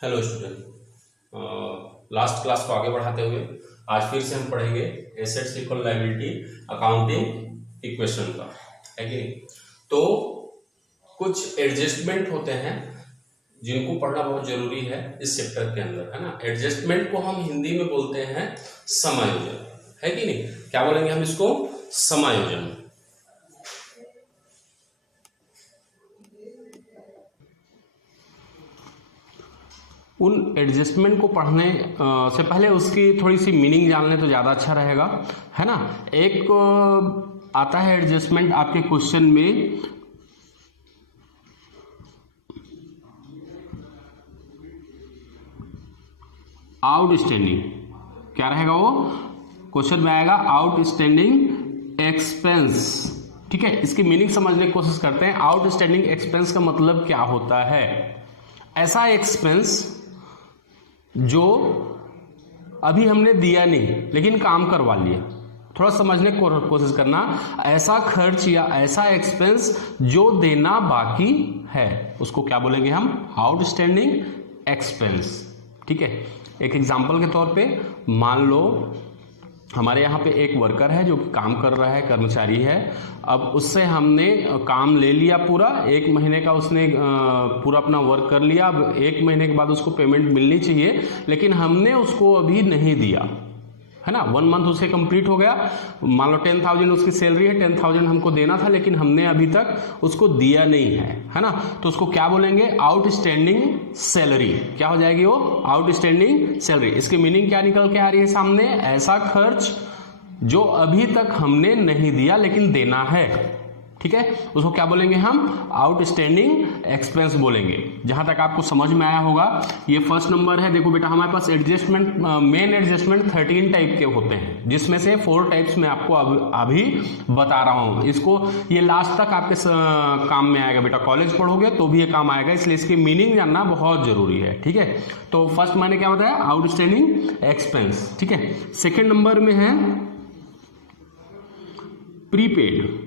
Hello student, last class को आगे बढ़ाते हुए आज फिर से हम पढ़ेंगे assets equal liability accounting equation का, है कि नहीं। तो कुछ एडजस्टमेंट होते हैं जिनको पढ़ना बहुत जरूरी है इस चैप्टर के अंदर, है ना। एडजस्टमेंट को हम हिंदी में बोलते हैं समायोजन, है कि नहीं। क्या बोलेंगे हम इसको? समायोजन। उन एडजस्टमेंट को पढ़ने से पहले उसकी थोड़ी सी मीनिंग जान लें तो ज़्यादा अच्छा रहेगा, है ना। एक आता है एडजस्टमेंट आपके क्वेश्चन में, आउटस्टैंडिंग। क्या रहेगा वो? क्वेश्चन में आएगा आउटस्टैंडिंग एक्सपेंस। ठीक है, इसकी मीनिंग समझने की कोशिश करते हैं। आउटस्टैंडिंग एक्सपेंस का मतलब क्या होता है? ऐसा एक्सपेंस जो अभी हमने दिया नहीं लेकिन काम करवा लिया। थोड़ा समझने की कोशिश करना। ऐसा खर्च या ऐसा एक्सपेंस जो देना बाकी है उसको क्या बोलेंगे हम? Outstanding expense. ठीक है, एक एग्जांपल के तौर पे मान लो हमारे यहाँ पे एक वर्कर है जो काम कर रहा है, कर्मचारी है। अब उससे हमने काम ले लिया पूरा, 1 महीने का उसने पूरा अपना वर्क कर लिया। अब 1 महीने के बाद उसको पेमेंट मिलनी चाहिए लेकिन हमने उसको अभी नहीं दिया, है ना। 1 मंथ उसे कंप्लीट हो गया। मान लो 10,000 उसकी सैलरी है, 10,000 हमको देना था लेकिन हमने अभी तक उसको दिया नहीं है ना। तो उसको क्या बोलेंगे? Outstanding salary. क्या हो जाएगी वो? Outstanding salary. इसकी मीनिंग क्या निकल के आ रही है सामने? ऐसा खर्च जो अभी तक हमने नहीं दिया लेकिन देना है। ठीक है, उसको क्या बोलेंगे हम? आउटस्टैंडिंग एक्सपेंस बोलेंगे। जहां तक आपको समझ में आया होगा। ये फर्स्ट नंबर है। देखो बेटा, हमारे पास एडजस्टमेंट, मेन एडजस्टमेंट 13 टाइप के होते हैं जिसमें से 4 टाइप्स में आपको अभी बता रहा हूं। इसको ये लास्ट तक आपके काम में आएगा बेटा। कॉलेज पढ़ोगे तो भी ये काम आएगा, इसलिए इसकी मीनिंग जानना बहुत जरूरी है। ठीक है, तो फर्स्ट मैंने क्या बताया? Outstanding expense. ठीक है, सेकेंड नंबर में है प्रीपेड।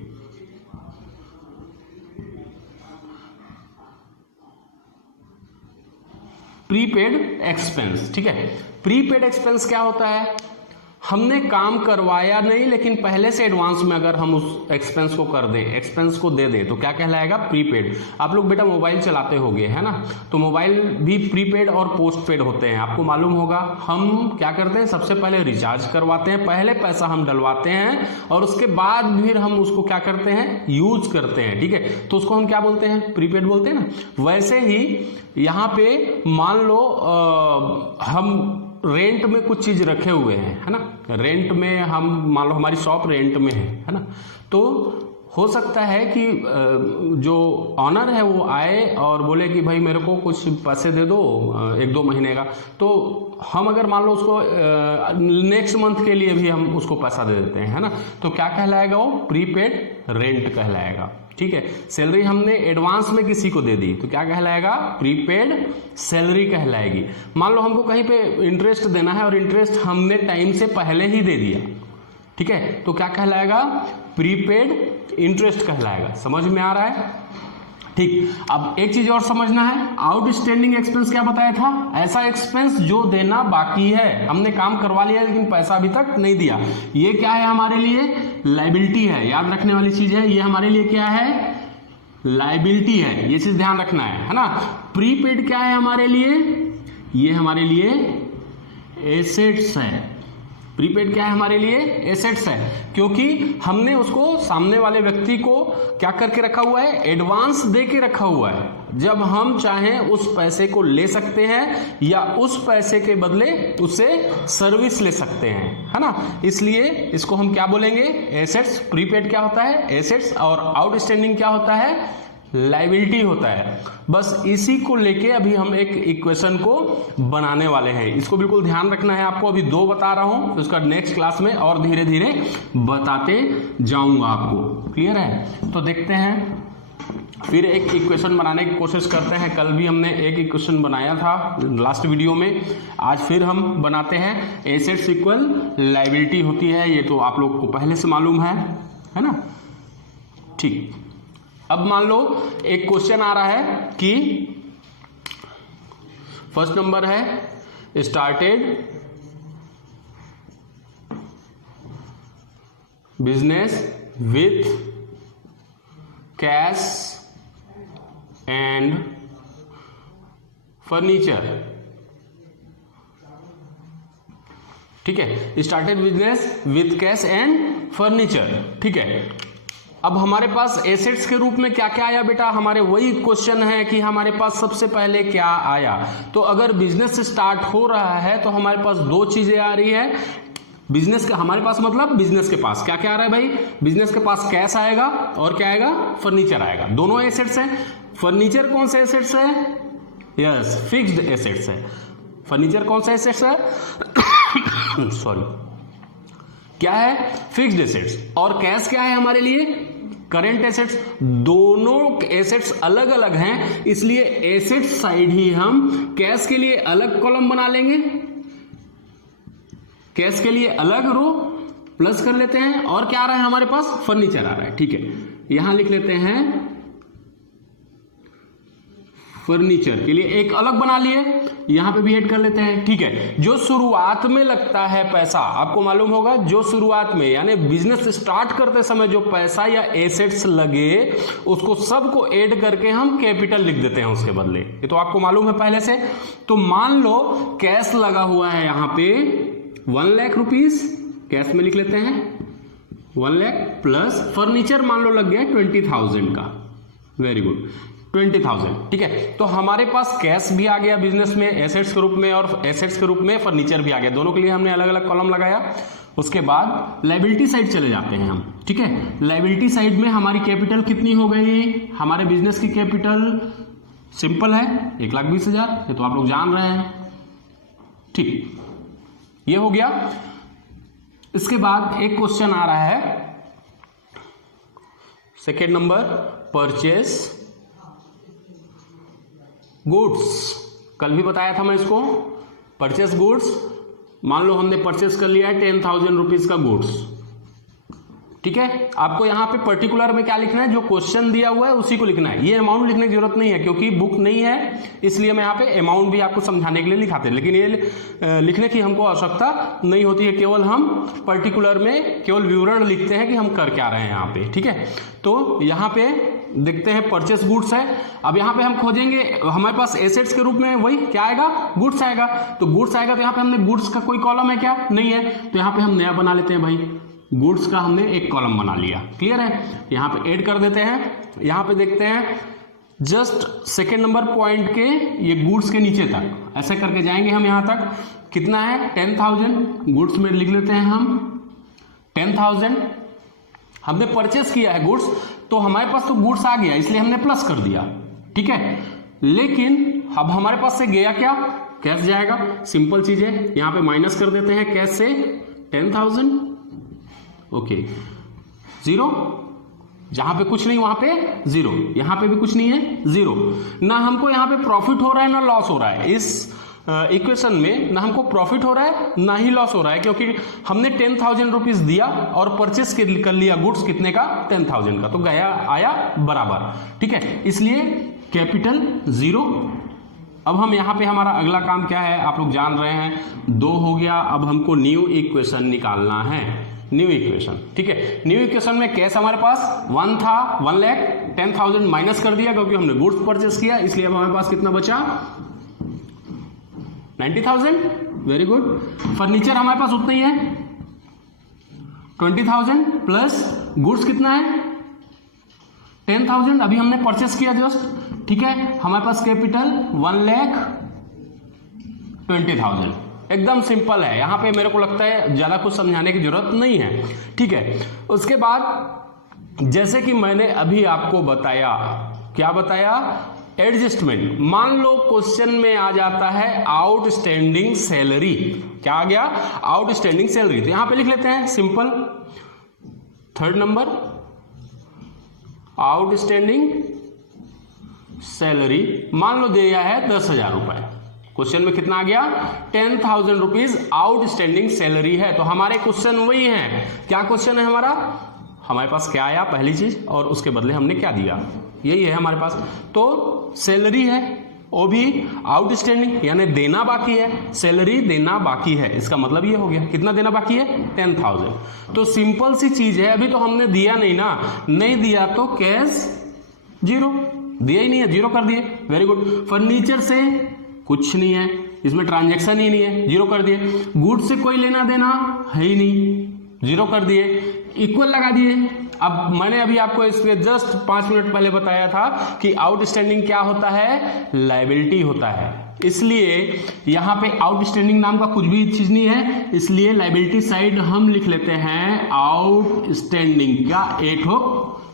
Prepaid expense. ठीक है, प्रीपेड एक्सपेंस क्या होता है? हमने काम करवाया नहीं लेकिन पहले से एडवांस में अगर हम उस एक्सपेंस को कर दें, एक्सपेंस को दे दें, तो क्या कहलाएगा? प्रीपेड। आप लोग बेटा मोबाइल चलाते होंगे, है ना। तो मोबाइल भी प्रीपेड और पोस्टपेड होते हैं। आपको मालूम होगा हम क्या करते हैं? सबसे पहले रिचार्ज करवाते हैं, पहले पैसा हम डलवाते हैं और उसके बाद फिर हम उसको क्या करते हैं? यूज करते हैं। ठीक है, तो उसको हम क्या बोलते हैं? प्रीपेड बोलते हैं ना। वैसे ही यहाँ पे मान लो हम रेंट में कुछ चीज रखे हुए हैं, है ना। रेंट में हम मान लो हमारी शॉप रेंट में है ना। तो हो सकता है कि जो ऑनर है वो आए और बोले कि भाई मेरे को कुछ पैसे दे दो 1-2 महीने का। तो हम अगर मान लो उसको नेक्स्ट मंथ के लिए भी हम उसको पैसा दे देते हैं, है ना। तो क्या कहलाएगा वो? प्रीपेड रेंट कहलाएगा। ठीक है, सैलरी हमने एडवांस में किसी को दे दी तो क्या कहलाएगा? प्रीपेड सैलरी कहलाएगी। मान लो हमको कहीं पे इंटरेस्ट देना है और इंटरेस्ट हमने टाइम से पहले ही दे दिया, ठीक है, तो क्या कहलाएगा? प्रीपेड इंटरेस्ट कहलाएगा। समझ में आ रहा है? ठीक, अब एक चीज और समझना है। आउटस्टैंडिंग एक्सपेंस क्या बताया था? ऐसा एक्सपेंस जो देना बाकी है। हमने काम करवा लिया लेकिन पैसा अभी तक नहीं दिया। ये क्या है? हमारे लिए लायबिलिटी है। याद रखने वाली चीज है, ये हमारे लिए क्या है? लायबिलिटी है। ये चीज ध्यान रखना है ना। प्रीपेड क्या है हमारे लिए? ये हमारे लिए एसेट्स है। प्रीपेड क्या है हमारे लिए? एसेट्स है, क्योंकि हमने उसको सामने वाले व्यक्ति को क्या करके रखा हुआ है? एडवांस दे के रखा हुआ है। जब हम चाहें उस पैसे को ले सकते हैं या उस पैसे के बदले उससे सर्विस ले सकते हैं, है ना। इसलिए इसको हम क्या बोलेंगे? एसेट्स। प्रीपेड क्या होता है? एसेट्स। और आउटस्टैंडिंग क्या होता है? लायबिलिटी होता है। बस इसी को लेके अभी हम एक इक्वेशन को बनाने वाले हैं। इसको बिल्कुल ध्यान रखना है आपको। अभी 2 बता रहा हूं, तो उसका नेक्स्ट क्लास में और धीरे धीरे बताते जाऊंगा आपको। क्लियर है? तो देखते हैं, फिर एक इक्वेशन बनाने की कोशिश करते हैं। कल भी हमने एक इक्वेशन बनाया था लास्ट वीडियो में, आज फिर हम बनाते हैं। एसेट्स इक्वल लायबिलिटी होती है, ये तो आप लोग को पहले से मालूम है ना। ठीक, अब मान लो एक क्वेश्चन आ रहा है कि फर्स्ट नंबर है started business with cash and furniture. ठीक है, started business with cash and furniture. ठीक है, अब हमारे पास एसेट्स के रूप में क्या क्या आया बेटा, हमारे वही क्वेश्चन है कि हमारे पास सबसे पहले क्या आया। तो अगर बिजनेस स्टार्ट हो रहा है तो हमारे पास दो चीजें आ रही है। बिजनेस का हमारे पास मतलब बिजनेस के पास क्या क्या आ रहा है भाई, बिजनेस के पास कैश आएगा और क्या आएगा, फर्नीचर आएगा। दोनों एसेट्स हैं। फर्नीचर कौन से एसेट्स है, यस फिक्स्ड एसेट्स है। फर्नीचर कौन सा एसेट्स है सॉरी क्या है, फिक्स्ड एसेट्स। और कैश क्या है हमारे लिए, करंट एसेट्स। दोनों एसेट्स अलग अलग हैं, इसलिए एसेट साइड ही हम कैश के लिए अलग कॉलम बना लेंगे, कैश के लिए अलग रो प्लस कर लेते हैं। और क्या आ रहा है हमारे पास, फर्नीचर आ रहा है। ठीक है, यहां लिख लेते हैं फर्नीचर के लिए एक अलग बना लिए, यहां पे भी ऐड कर लेते हैं। ठीक है, जो शुरुआत में लगता है पैसा, आपको मालूम होगा जो शुरुआत में यानी बिजनेस स्टार्ट करते समय जो पैसा या एसेट्स लगे उसको सबको ऐड करके हम कैपिटल लिख देते हैं उसके बदले, ये तो आपको मालूम है पहले से। तो मान लो कैश लगा हुआ है यहां पे 1 लाख रुपीस, कैश में लिख लेते हैं 1 लाख प्लस फर्नीचर मान लो लग गया 20,000 का, वेरी गुड 20,000। ठीक है, तो हमारे पास कैश भी आ गया बिजनेस में एसेट्स के रूप में और एसेट्स के रूप में फर्नीचर भी आ गया, दोनों के लिए हमने अलग अलग कॉलम लगाया। उसके बाद लायबिलिटी साइड चले जाते हैं हम। ठीक है, लायबिलिटी साइड में हमारी कैपिटल कितनी हो गई, हमारे बिजनेस की कैपिटल सिंपल है 1,20,000, ये तो आप लोग जान रहे हैं। ठीक, ये हो गया। इसके बाद एक क्वेश्चन आ रहा है सेकेंड नंबर, परचेस गुड्स। कल भी बताया था मैं इसको, परचेस गुड्स। मान लो हमने परचेस कर लिया है 10,000 रुपीज का गुड्स। ठीक है, आपको यहां पे पर्टिकुलर में क्या लिखना है, जो क्वेश्चन दिया हुआ है उसी को लिखना है। ये अमाउंट लिखने की जरूरत नहीं है क्योंकि बुक नहीं है, इसलिए मैं यहाँ पे अमाउंट भी आपको समझाने के लिए लिखाते हैं, लेकिन ये लिखने की हमको आवश्यकता नहीं होती है। केवल हम पर्टिकुलर में केवल विवरण लिखते हैं कि हम कर क्या रहे हैं यहाँ पे। ठीक है, तो यहाँ पे देखते हैं परचेस गुड्स है। अब यहाँ पे हम खोजेंगे, हमारे पास एसेट्स के रूप में वही क्या आएगा, गुड्स आएगा। तो गुड्स आएगा तो यहाँ पे हमने गुड्स का कोई कॉलम है क्या, नहीं है, तो यहाँ पे हम नया बना लेते हैं भाई, गुड्स का हमने एक कॉलम बना लिया। क्लियर है, यहाँ पे ऐड कर देते हैं। यहाँ पे देखते हैं जस्ट सेकेंड नंबर पॉइंट के ये गुड्स के नीचे तक ऐसे करके जाएंगे हम। यहाँ तक कितना है 10,000, गुड्स में लिख लेते हैं हम 10,000। हमने परचेस किया है गुड्स, तो हमारे पास तो गुड्स आ गया इसलिए हमने प्लस कर दिया। ठीक है, लेकिन अब हमारे पास से गया क्या, कैश जाएगा, सिंपल चीज है। यहाँ पे माइनस कर देते हैं कैश से 10,000, ओके 0, जहां पे कुछ नहीं वहां पे 0, यहां पे भी कुछ नहीं है 0। ना हमको यहां पे प्रॉफिट हो रहा है ना लॉस हो रहा है, इस इक्वेशन में ना हमको प्रॉफिट हो रहा है ना ही लॉस हो रहा है, क्योंकि हमने 10,000 रुपीज दिया और परचेस कर लिया गुड्स कितने का, 10,000 का, तो गया आया बराबर। ठीक है, इसलिए कैपिटल 0। अब हम यहाँ पे हमारा अगला काम क्या है आप लोग जान रहे हैं, 2 हो गया। अब हमको न्यू इक्वेशन निकालना है, न्यू इक्वेशन। ठीक है, न्यू इक्वेशन में कैश हमारे पास 1 था, 1 लाख 10,000 माइनस कर दिया क्योंकि हमने गुड्स परचेस किया, इसलिए अब हमारे पास कितना बचा 90,000। Very good. फर्नीचर हमारे पास उतना ही है 20,000 प्लस गुड्स कितना है 10,000, अभी हमने परचेस किया जस्ट। ठीक है, हमारे पास कैपिटल 1,20,000। एकदम सिंपल है, यहां पे मेरे को लगता है ज्यादा कुछ समझाने की जरूरत नहीं है। ठीक है, उसके बाद जैसे कि मैंने अभी आपको बताया, क्या बताया, एडजस्टमेंट। मान लो क्वेश्चन में आ जाता है आउटस्टैंडिंग सैलरी, क्या आ गया, आउटस्टैंडिंग सैलरी, तो यहां पे लिख लेते हैं simple, third number outstanding salary. मान लो दिया है 10,000 रुपए, क्वेश्चन में कितना आ गया 10,000 रुपीज आउटस्टैंडिंग सैलरी है। तो हमारे क्वेश्चन वही है, क्या क्वेश्चन है हमारा, हमारे पास क्या आया पहली चीज और उसके बदले हमने क्या दिया, यही है हमारे पास। तो सैलरी है, वो भी आउटस्टैंडिंग, यानी देना बाकी है, सैलरी देना बाकी है। इसका मतलब ये हो गया, कितना देना बाकी है, 10,000। तो सिंपल सी चीज है, अभी तो हमने दिया नहीं ना, नहीं दिया तो कैश जीरो, दिया ही नहीं है, जीरो कर दिए, वेरी गुड। फर्नीचर से कुछ नहीं है, इसमें ट्रांजैक्शन ही नहीं है, जीरो कर दिए। गुड्स से कोई लेना देना है ही नहीं, जीरो कर दिए, इक्वल लगा दिए। अब मैंने अभी आपको इसके जस्ट 5 मिनट पहले बताया था कि आउटस्टैंडिंग क्या होता है, लायबिलिटी होता है, इसलिए यहां पे आउटस्टैंडिंग नाम का कुछ भी चीज नहीं है, इसलिए लायबिलिटी साइड हम लिख लेते हैं आउटस्टैंडिंग का 8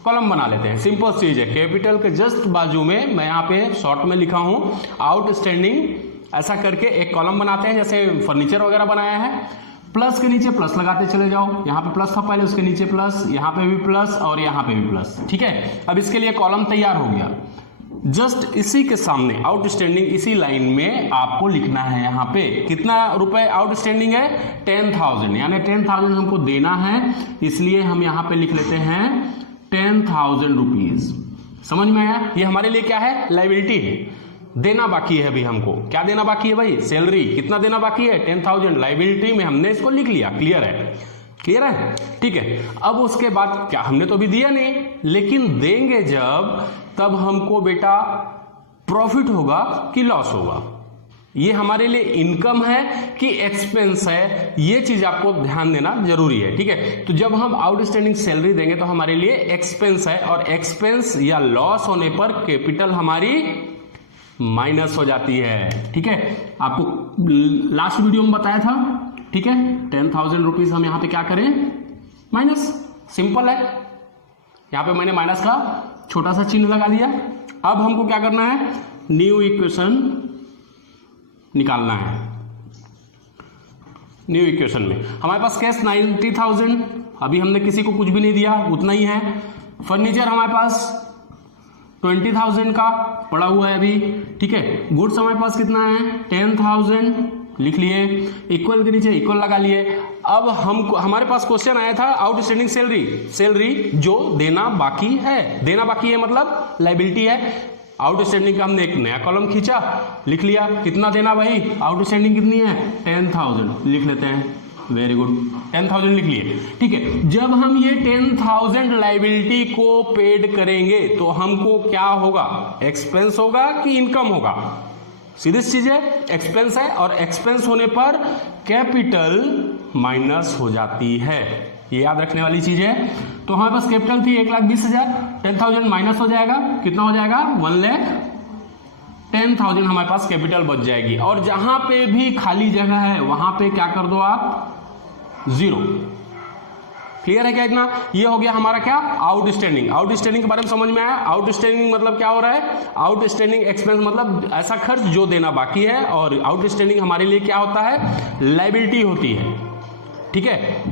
कॉलम बना लेते हैं। सिंपल चीज है, कैपिटल के जस्ट बाजू में मैं यहाँ पे शॉर्ट में लिखा हूं आउटस्टैंडिंग, ऐसा करके एक कॉलम बनाते हैं, जैसे फर्नीचर वगैरह बनाया है। प्लस के नीचे प्लस लगाते चले जाओ, यहाँ पे प्लस था पहले, उसके नीचे प्लस, यहाँ पे भी प्लस और यहाँ पे भी प्लस, ठीक है। अब इसके लिए कॉलम तैयार हो गया। जस्ट इसी के सामने आउटस्टैंडिंग, इसी लाइन में आपको लिखना है यहाँ पे कितना रुपए आउटस्टैंडिंग है, 10,000, यानी 10,000 हमको देना है, इसलिए हम यहाँ पे लिख लेते हैं 10,000 रुपीज। समझ में आया, ये हमारे लिए क्या है, लायबिलिटी है, देना बाकी है। अभी हमको क्या देना बाकी है भाई, सैलरी, कितना देना बाकी है, 10,000, लायबिलिटी में हमने इसको लिख लिया, क्लियर है, क्लियर है, ठीक है। अब उसके बाद क्या, हमने तो अभी दिया नहीं, लेकिन देंगे जब, तब हमको बेटा प्रॉफिट होगा कि लॉस होगा, ये हमारे लिए इनकम है कि एक्सपेंस है, ये चीज आपको ध्यान देना जरूरी है, ठीक है। तो जब हम आउटस्टैंडिंग सैलरी देंगे तो हमारे लिए एक्सपेंस है, और एक्सपेंस या लॉस होने पर कैपिटल हमारी माइनस हो जाती है, ठीक है। आपको लास्ट वीडियो में बताया था, ठीक है, 10,000 रुपीज हम यहां पे क्या करें, माइनस, सिंपल है। यहां पे मैंने माइनस का छोटा सा चिन्ह लगा दिया। अब हमको क्या करना है, न्यू इक्वेशन निकालना है। न्यू इक्वेशन में हमारे पास कैश 90,000, अभी हमने किसी को कुछ भी नहीं दिया, उतना ही है। फर्नीचर हमारे पास 20,000 का पड़ा हुआ है अभी, ठीक है। गुड्स हमारे पास कितना है, 10,000, लिख लिए, इक्वल के नीचे इक्वल लगा लिए। अब हमको, हमारे पास क्वेश्चन आया था आउटस्टैंडिंग सैलरी, सैलरी जो देना बाकी है, देना बाकी है मतलब लायबिलिटी है। आउटस्टैंडिंग का हमने एक नया कॉलम खींचा, लिख लिया, कितना देना भाई, आउटस्टैंडिंग कितनी है, 10,000, लिख लेते हैं, वेरी गुड, 10,000 लिख लिए, ठीक है। जब हम ये 10,000 लायबिलिटी को पेड करेंगे तो हमको क्या होगा, एक्सपेंस होगा कि इनकम होगा, सीधी चीज है, एक्सपेंस है, और एक्सपेंस होने पर कैपिटल माइनस हो जाती है, ये याद रखने वाली चीज है। तो हमारे पास कैपिटल थी 1,20,000, 10,000 माइनस हो जाएगा, कितना हो जाएगा, 1,10,000 हमारे पास कैपिटल बच जाएगी। और जहां पे भी खाली जगह है वहां पे क्या कर दो आप, 0। क्लियर है क्या इतना, ये हो गया हमारा क्या, आउटस्टैंडिंग। आउटस्टैंडिंग के बारे में समझ में आया। आउटस्टैंडिंग मतलब क्या हो रहा है, आउटस्टैंडिंग एक्सपेंस मतलब ऐसा खर्च जो देना बाकी है, और आउटस्टैंडिंग हमारे लिए क्या होता है, लायबिलिटी होती है, ठीक है।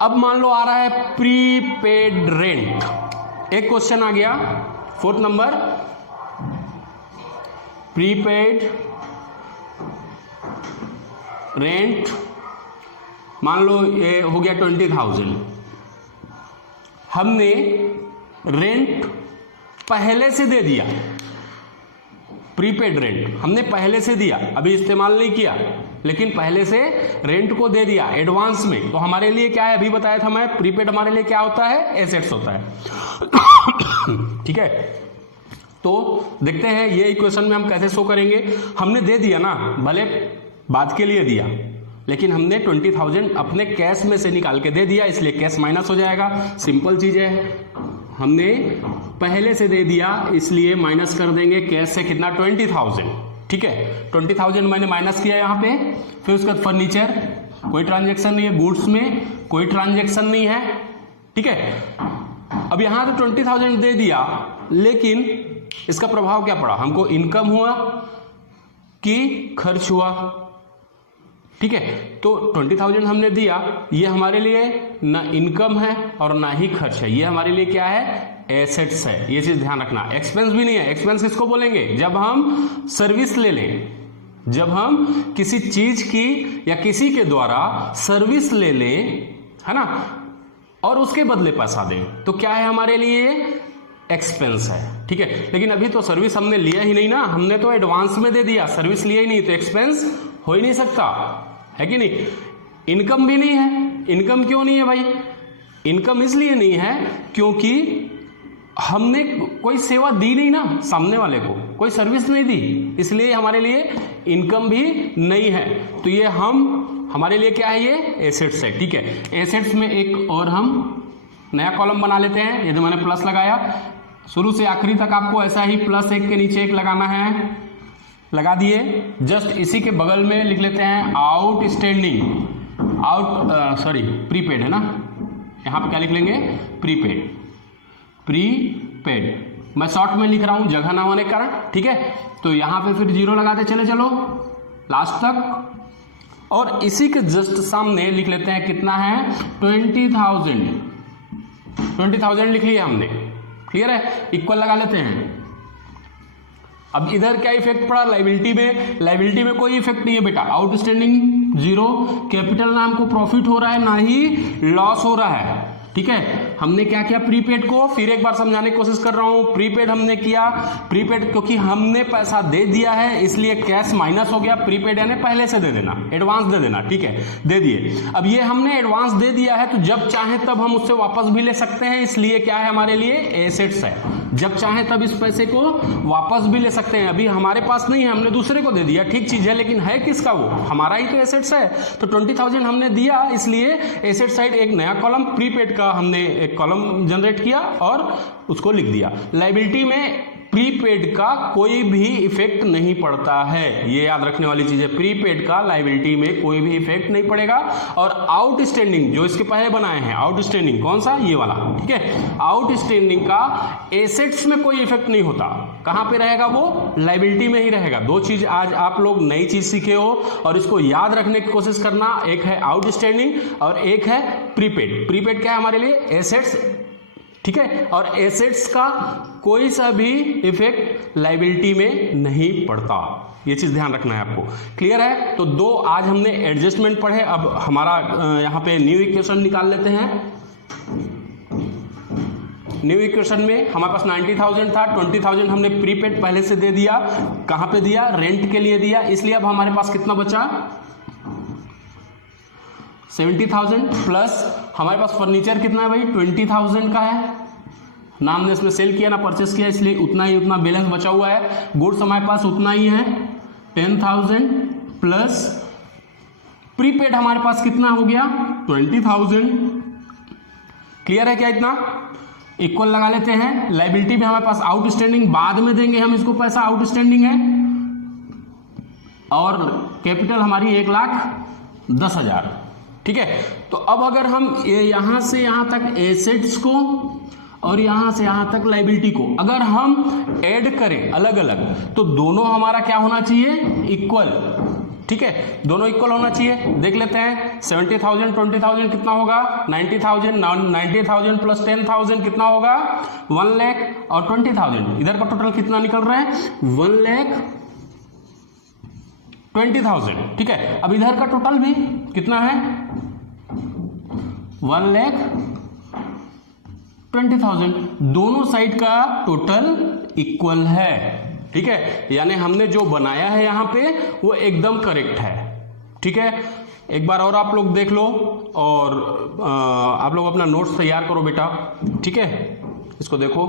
अब मान लो आ रहा है प्रीपेड रेंट, एक क्वेश्चन आ गया 4th नंबर, प्रीपेड रेंट, मान लो ये हो गया 20,000, हमने रेंट पहले से दे दिया, प्रीपेड रेंट हमने पहले से दिया, अभी इस्तेमाल नहीं किया, लेकिन पहले से रेंट को दे दिया एडवांस में, तो हमारे लिए क्या है, अभी बताया था मैं, प्रीपेड हमारे लिए क्या होता है, एसेट्स होता है, ठीक है। तो देखते हैं ये इक्वेशन में हम कैसे शो करेंगे। हमने दे दिया ना, भले बाद के लिए दिया, लेकिन हमने 20,000 अपने कैश में से निकाल के दे दिया, इसलिए कैश माइनस हो जाएगा, सिंपल चीज है। हमने पहले से दे दिया इसलिए माइनस कर देंगे कैश से, कितना, 20,000, ठीक है। 20,000 मैंने माइनस किया यहाँ पे। फिर उसके बाद फर्नीचर, कोई ट्रांजेक्शन नहीं है, गुड्स में कोई ट्रांजेक्शन नहीं है, ठीक है। अब यहाँ तो 20,000 दे दिया, लेकिन इसका प्रभाव क्या पड़ा, हमको इनकम हुआ कि खर्च हुआ, ठीक है। तो 20,000 हमने दिया, ये हमारे लिए ना इनकम है और ना ही खर्च है, ये हमारे लिए क्या है, एसेट्स है, ये चीज ध्यान रखना। एक्सपेंस भी नहीं है, एक्सपेंस किसको बोलेंगे, जब हम सर्विस ले लें, जब हम किसी चीज की या किसी के द्वारा सर्विस ले लें, है ना, और उसके बदले पैसा दें, तो क्या है हमारे लिए, एक्सपेंस है, ठीक है। लेकिन अभी तो सर्विस हमने लिया ही नहीं ना, हमने तो एडवांस में दे दिया, सर्विस लिया ही नहीं, तो एक्सपेंस हो ही नहीं सकता, है कि नहीं। इनकम भी नहीं है। इनकम क्यों नहीं है भाई? इनकम इसलिए नहीं है क्योंकि हमने कोई सेवा दी नहीं ना, सामने वाले को कोई सर्विस नहीं दी, इसलिए हमारे लिए इनकम भी नहीं है। तो ये हमारे लिए क्या है, ये एसेट्स है, ठीक है। एसेट्स में एक और हम नया कॉलम बना लेते हैं। ये जो मैंने प्लस लगाया, शुरू से आखिरी तक आपको ऐसा ही प्लस एक के नीचे एक लगाना है, लगा दिए। जस्ट इसी के बगल में लिख लेते हैं आउटस्टैंडिंग, प्रीपेड है ना, यहां पे क्या लिख लेंगे, प्रीपेड। मैं शॉर्ट में लिख रहा हूं जगह ना होने के कारण, ठीक है। तो यहां पे फिर जीरो लगाते चले चलो लास्ट तक, और इसी के जस्ट सामने लिख लेते हैं कितना है, 20,000 लिख लिया हमने, क्लियर है। इक्वल लगा लेते हैं। अब इधर क्या इफेक्ट पड़ा, लाइबिलिटी में कोई इफेक्ट नहीं है बेटा, आउटस्टैंडिंग जीरो, कैपिटल ना हमको प्रॉफिट हो रहा है ना ही लॉस हो रहा है, ठीक है। हमने क्या किया, प्रीपेड को फिर एक बार समझाने की कोशिश कर रहा हूं। प्रीपेड हमने किया, प्रीपेड क्योंकि हमने पैसा दे दिया है इसलिए कैश माइनस हो गया, प्रीपेड यानी पहले से दे देना, एडवांस दे देना, ठीक है, दे दिए। अब ये हमने एडवांस दे दिया है तो जब चाहे तब हम उससे वापस भी ले सकते हैं, इसलिए क्या है हमारे लिए, एसेट्स है। जब चाहे तब इस पैसे को वापस भी ले सकते हैं। अभी हमारे पास नहीं है, हमने दूसरे को दे दिया, ठीक चीज है, लेकिन है किसका, वो हमारा ही तो एसेट्स है। तो 20,000 हमने दिया, इसलिए एसेट साइड एक नया कॉलम प्रीपेड का हमने एक कॉलम जनरेट किया और उसको लिख दिया। लायबिलिटी में प्रीपेड का कोई भी इफेक्ट नहीं पड़ता है, ये याद रखने वाली चीज है। प्रीपेड का लायबिलिटी में कोई भी इफेक्ट नहीं पड़ेगा। और आउटस्टैंडिंग जो इसके पहले बनाए हैं, आउटस्टैंडिंग कौन सा, ये वाला, ठीक है। आउटस्टैंडिंग का एसेट्स में कोई इफेक्ट नहीं होता, कहां पे रहेगा वो, लायबिलिटी में ही रहेगा। दो चीज आज आप लोग नई चीज सीखे हो और इसको याद रखने की कोशिश करना, एक है आउटस्टैंडिंग और एक है प्रीपेड। प्रीपेड क्या है हमारे लिए, एसेट्स, ठीक है। और एसेट्स का कोई सा भी इफेक्ट लायबिलिटी में नहीं पड़ता, ये चीज ध्यान रखना है आपको, क्लियर है। तो दो आज हमने एडजस्टमेंट पढ़े। अब हमारा यहां पे न्यू इक्वेशन निकाल लेते हैं। न्यू इक्वेशन में हमारे पास 90,000 था, 20,000 हमने प्रीपेड पहले से दे दिया, कहां पे दिया, रेंट के लिए दिया, इसलिए अब हमारे पास कितना बचा, 70,000 प्लस हमारे पास फर्नीचर कितना है भाई, 20,000 का है ना, हमने इसमें सेल किया ना परचेस किया, इसलिए उतना बैलेंस बचा हुआ है। गुड्स हमारे पास उतना ही है 10,000 प्लस प्रीपेड हमारे पास कितना हो गया 20,000, क्लियर है क्या, इतना इक्वल लगा लेते हैं। लायबिलिटी में हमारे पास आउटस्टैंडिंग बाद में देंगे हम इसको, पैसा आउटस्टैंडिंग है, और कैपिटल हमारी 1,10,000, ठीक है। तो अब अगर हम यहां से यहां तक एसेट्स को और यहां से यहां तक लायबिलिटी को अगर हम ऐड करें अलग अलग, तो दोनों हमारा क्या होना चाहिए, इक्वल, ठीक है, दोनों इक्वल होना चाहिए। देख लेते हैं 70,000 20,000 कितना होगा, 90,000, 90,000 प्लस 10,000 कितना होगा, 1 लाख, और 20,000 इधर का टोटल कितना निकल रहा है, 1,20,000, ठीक है। अब इधर का टोटल भी कितना है, 1,20,000, दोनों साइड का टोटल इक्वल है, ठीक है। यानी हमने जो बनाया है यहां पे वो एकदम करेक्ट है, ठीक है। एक बार और आप लोग देख लो और आप लोग अपना नोट्स तैयार करो बेटा, ठीक है। इसको देखो,